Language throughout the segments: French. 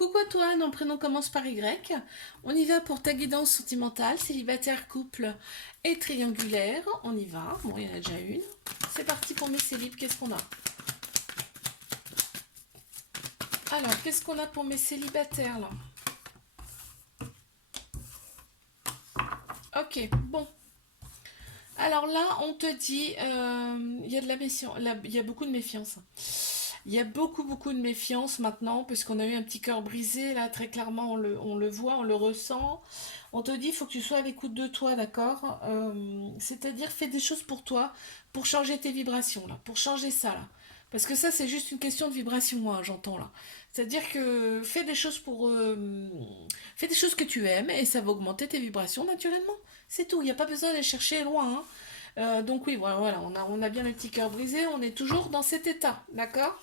Coucou à toi, mon prénom commence par Y. On y va pour ta guidance sentimentale, célibataire, couple et triangulaire. On y va. Bon, il y en a déjà une. C'est parti pour mes célibes. Qu'est-ce qu'on a? Alors, qu'est-ce qu'on a pour mes célibataires là? Ok, bon. Alors là, on te dit, il y a de la méfiance, il y a beaucoup de méfiance. Il y a beaucoup de méfiance maintenant, puisqu'on a eu un petit cœur brisé, là, très clairement, on le voit, on le ressent. On te dit, il faut que tu sois à l'écoute de toi, d'accord. C'est-à-dire, fais des choses pour toi, pour changer tes vibrations, là, pour changer ça, là. Parce que ça, c'est juste une question de vibration, hein, j'entends, là. C'est-à-dire que fais des choses fais des choses que tu aimes, et ça va augmenter tes vibrations, naturellement. C'est tout, il n'y a pas besoin d'aller chercher loin, hein. Donc oui, voilà, on a bien le petit cœur brisé, on est toujours dans cet état, d'accord.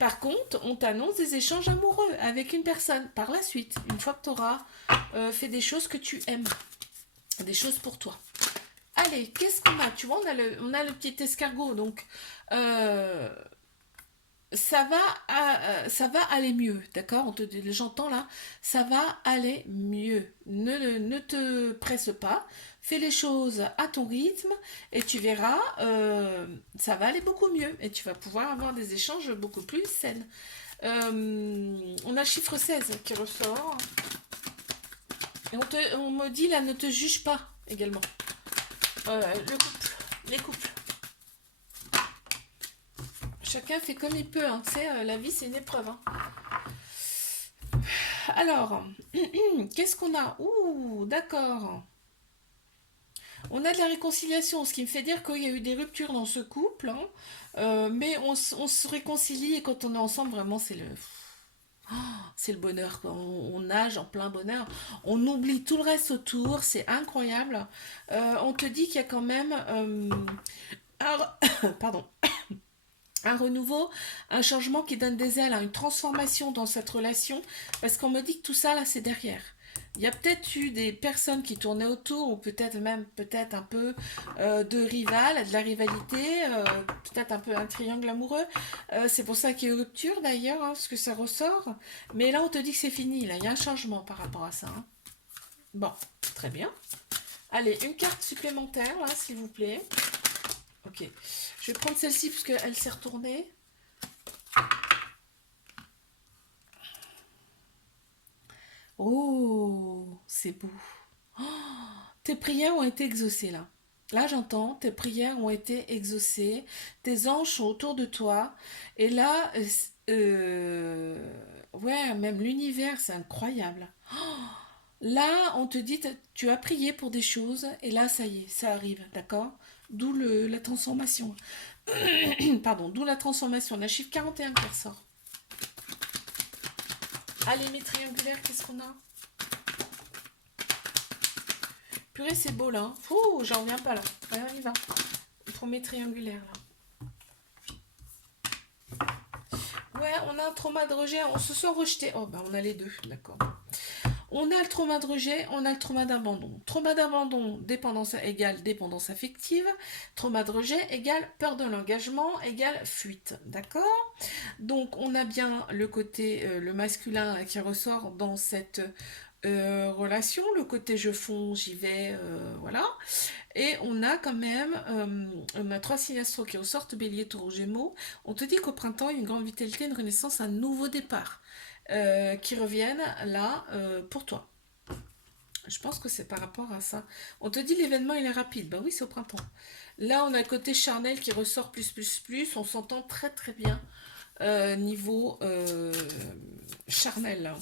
Par contre, on t'annonce des échanges amoureux avec une personne par la suite, une fois que tu auras fait des choses que tu aimes, des choses pour toi. Allez, qu'est-ce qu'on a? Tu vois, on a le petit escargot, donc euh, ça va aller mieux, d'accord. J'entends là, ça va aller mieux. Ne te presse pas, fais les choses à ton rythme et tu verras, ça va aller beaucoup mieux et tu vas pouvoir avoir des échanges beaucoup plus sains. On a le chiffre 16 qui ressort et on me dit là, ne te juge pas également. Les couples. Chacun fait comme il peut, hein. Tu sais, la vie c'est une épreuve, hein. Alors, qu'est-ce qu'on a? Ouh, d'accord. On a de la réconciliation, ce qui me fait dire qu'il y a eu des ruptures dans ce couple, hein. Mais on se réconcilie et quand on est ensemble, vraiment, c'est le bonheur, quoi. On nage en plein bonheur. On oublie tout le reste autour, c'est incroyable. On te dit qu'il y a quand même pardon, un renouveau, un changement qui donne des ailes, hein, une transformation dans cette relation, parce qu'on me dit que tout ça, là, c'est derrière. Il y a peut-être eu des personnes qui tournaient autour, ou peut-être un peu de la rivalité, peut-être un peu un triangle amoureux. C'est pour ça qu'il y a eu rupture d'ailleurs, hein, parce que ça ressort. Mais là, on te dit que c'est fini, là, il y a un changement par rapport à ça, hein. Bon, très bien. Allez, une carte supplémentaire, là, s'il vous plaît. Ok, je vais prendre celle-ci, parce qu'elle s'est retournée. Oh, c'est beau. Oh, tes prières ont été exaucées là. Là, j'entends, tes prières ont été exaucées, tes anges sont autour de toi. Et là, ouais, même l'univers, c'est incroyable. Là, on te dit, tu as prié pour des choses, et là, ça y est, ça arrive, d'accord. D'où la transformation. Pardon, d'où la transformation. La chiffre 41 qui ressort. Allez, mes triangulaires, qu'est-ce qu'on a? Purée, c'est beau là, hein. Ouh, j'en reviens pas là. Allez, on y va. Pour mes triangulaires là. Ouais, on a un trauma de rejet, on se sent rejeté. Oh, bah on a les deux, d'accord. On a le trauma de rejet, on a le trauma d'abandon. Trauma d'abandon, dépendance égale dépendance affective. Trauma de rejet égale peur de l'engagement égale fuite, d'accord. Donc on a bien le côté, le masculin qui ressort dans cette relation, le côté je fonce, j'y vais, voilà. Et on a quand même, on a trois signes astro qui ressortent, bélier, taureau, gémeaux. On te dit qu'au printemps, il y a une grande vitalité, une renaissance, un nouveau départ qui reviennent là pour toi. Je pense que c'est par rapport à ça. On te dit l'événement il est rapide. Ben oui, c'est au printemps. Là, on a le côté charnel qui ressort plus. On s'entend très bien niveau charnel, là.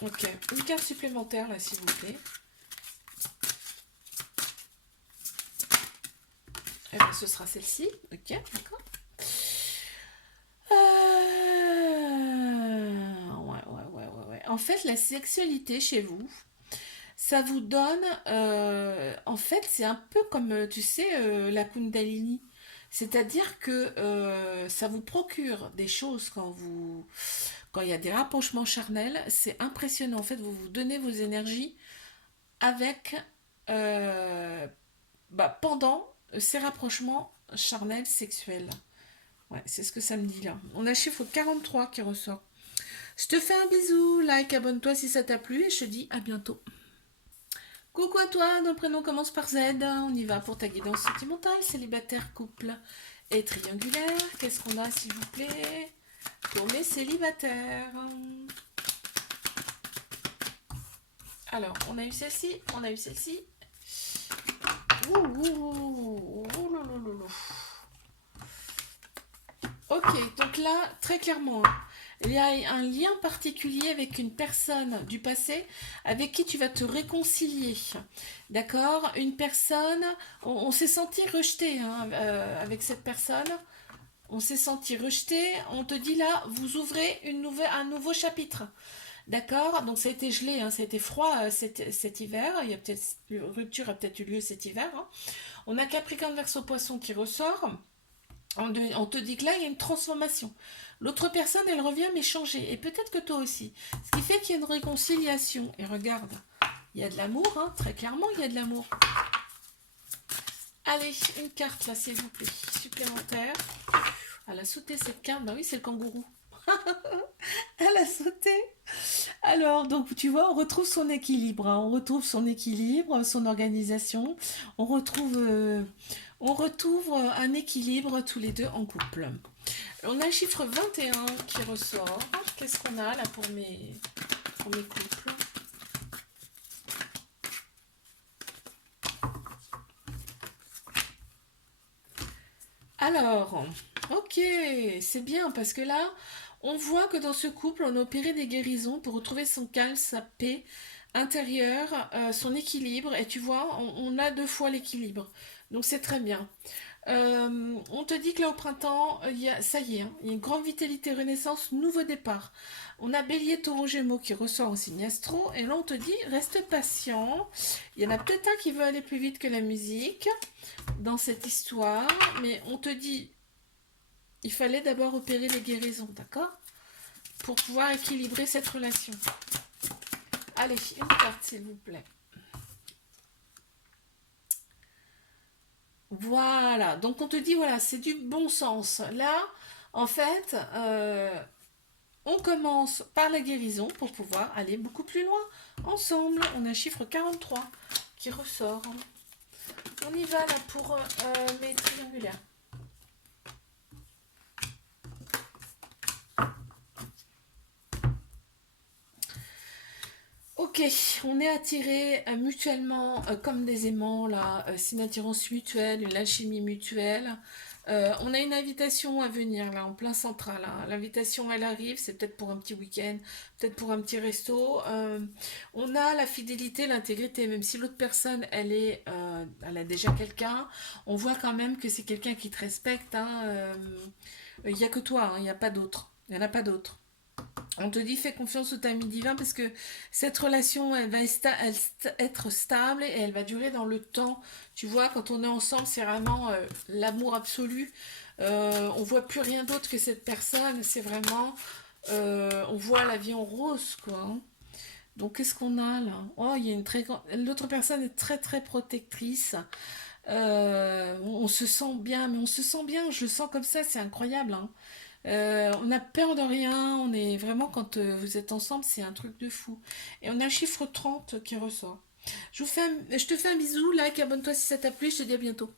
Ok, une carte supplémentaire là, s'il vous plaît. Eh bien, ce sera celle-ci. Ok, d'accord. Ouais. En fait, la sexualité chez vous, ça vous donne. En fait, c'est un peu comme, tu sais, la Kundalini. C'est-à-dire que ça vous procure des choses quand il y a des rapprochements charnels. C'est impressionnant. En fait, vous vous donnez vos énergies avec. euh, pendant ces rapprochements charnels sexuels. Ouais, c'est ce que ça me dit là. On a le chiffre 43 qui ressort. Je te fais un bisou, like, abonne-toi si ça t'a plu et je te dis à bientôt. Coucou à toi, notre prénom commence par Z. On y va pour ta guidance sentimentale, célibataire, couple et triangulaire. Qu'est-ce qu'on a s'il vous plaît pour mes célibataires? Alors, on a eu celle-ci, on a eu celle-ci. Ouh, ouh, ouh, ouh, ouh. Ok, donc là, très clairement, hein, il y a un lien particulier avec une personne du passé avec qui tu vas te réconcilier. D'accord? Une personne, on s'est senti rejeté hein, avec cette personne. On s'est senti rejeté. On te dit là, vous ouvrez un nouveau chapitre. D'accord? Donc ça a été gelé, hein, ça a été froid cet hiver. Il y a peut-être, rupture a peut-être eu lieu cet hiver. Hein. On a Capricorne Verseau Poisson qui ressort. On te dit que là, il y a une transformation. L'autre personne, elle revient mais changée. Et peut-être que toi aussi. Ce qui fait qu'il y a une réconciliation. Et regarde, il y a de l'amour, hein, très clairement, il y a de l'amour. Allez, une carte là, s'il vous plaît, supplémentaire. Elle a sauté cette carte. Bah oui, c'est le kangourou. Elle a sauté. Alors, donc, tu vois, on retrouve son équilibre. Hein. On retrouve son équilibre, son organisation. On retrouve un équilibre tous les deux en couple. On a le chiffre 21 qui ressort. Qu'est-ce qu'on a là pour mes couples? Alors, ok, c'est bien parce que là, on voit que dans ce couple, on a opéré des guérisons pour retrouver son calme, sa paix intérieure, son équilibre. Et tu vois, on a deux fois l'équilibre. Donc c'est très bien. On te dit que là au printemps, ça y est, hein, il y a une grande vitalité, renaissance, nouveau départ. On a Bélier, Taureau, Gémeaux qui ressort en signe astro. Et là on te dit, reste patient. Il y en a peut-être un qui veut aller plus vite que la musique dans cette histoire. Mais on te dit, il fallait d'abord opérer les guérisons, d'accord? Pour pouvoir équilibrer cette relation. Allez, une carte s'il vous plaît. Voilà, donc on te dit, voilà, c'est du bon sens. Là, en fait, on commence par la guérison pour pouvoir aller beaucoup plus loin. Ensemble, on a le chiffre 43 qui ressort. On y va là pour mes triangulaires. Ok, on est attirés mutuellement comme des aimants, là. C'est une attirance mutuelle, une alchimie mutuelle. On a une invitation à venir, là, en plein central. Hein. L'invitation, elle arrive, c'est peut-être pour un petit week-end, peut-être pour un petit resto. On a la fidélité, l'intégrité, même si l'autre personne, elle a déjà quelqu'un, on voit quand même que c'est quelqu'un qui te respecte. Hein. Il n'y a que toi, hein, il n'y a pas d'autre. Il n'y en a pas d'autre. On te dit fais confiance au timing divin parce que cette relation elle va être stable et elle va durer dans le temps. Tu vois, quand on est ensemble, c'est vraiment l'amour absolu. On voit plus rien d'autre que cette personne. C'est vraiment, on voit la vie en rose, quoi. Hein. Donc qu'est-ce qu'on a là? Oh, il y a une très grande. L'autre personne est très très protectrice. On se sent bien, mais on se sent bien. Je le sens comme ça, c'est incroyable. Hein. On n'a peur de rien, on est vraiment, quand vous êtes ensemble, c'est un truc de fou. Et on a le chiffre 30 qui ressort. Je te fais un bisou, like, abonne-toi si ça t'a plu, je te dis à bientôt.